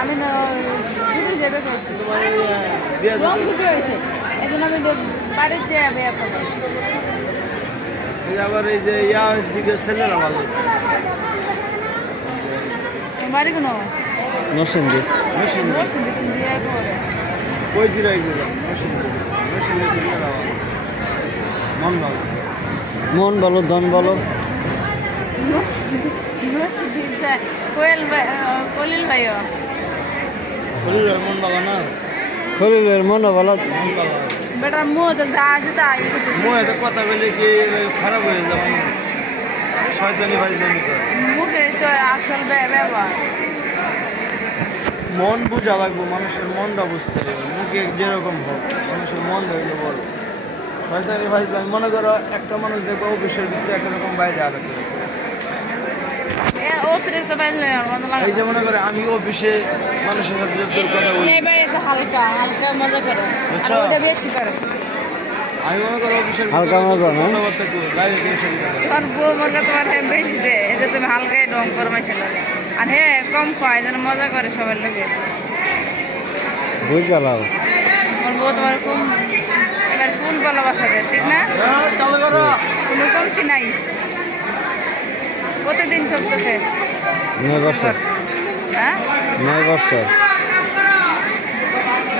আমি না দুপুরে যাবে খাচ্ছি তোমার বিয়ে রং দুটো হয়েছে এই জন্য আমি বাড়ির চেয়ে বিয়ে করবো আবার এই যে ইয়ার দিকে ছেলেরা ভালো হচ্ছে বাড়ি কোনো নরসিংদী মেশিন বসে তুমি দিয়ে করে কই দিলে এইগুলো মেশিন মেশিনের ছেলেরা ভালো মন ভালো মন বলো ধন বলো কোয়েল ভাই কলিল ভাইও শরীরের মন ভালো না খলিলের মন বলো মন ভালো বেটার মুখ তো যা আছে তাই মো এত কথা বলে কি খারাপ হয়ে যাবে শয়তানি ভাইজানি করে মুখে তো আসল ব্যবহার মন বুঝা লাগবে মানুষের মনটা বুঝতে হবে মুখে যেরকম হোক মানুষের মন ধরলে বলো শয়তানি ভাইজানি মনে করো একটা মানুষ দেখবো অফিসের ভিতরে একরকম বাইরে আর অতিরিক্ত পাইলে এই যে মনে করে আমি অফিসে মানুষের সাথে যত কথা বলি এই ভাই তো হালকা হালকা মজা করে বুঝছো? আর ওটা বেশি করে আমি মনে করো অফিসের হালকা মজা না? কথাবার্তা করি বাইরে দিয়ে সব তোমার বউ মনে তোমার বেশি দেয় এটা তুমি হালকাই রং করো মাসের আর হ্যাঁ কম খায় যেন মজা করে সবার লোকে বুঝ জ্বালাও আমার বউ তোমার খুব এবার ফুল ভালোবাসা দেয় ঠিক না চালু করো কোনো কমতি নাই প্রতিদিন চলতেছে 9 বছর হ্যাঁ 9 বছর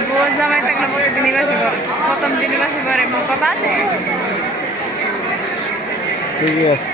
বউ জামাই থাকলে প্রতিদিনই বাসি করে প্রথম দিনই বাসি করে মোর কথা আছে ঠিকই আছে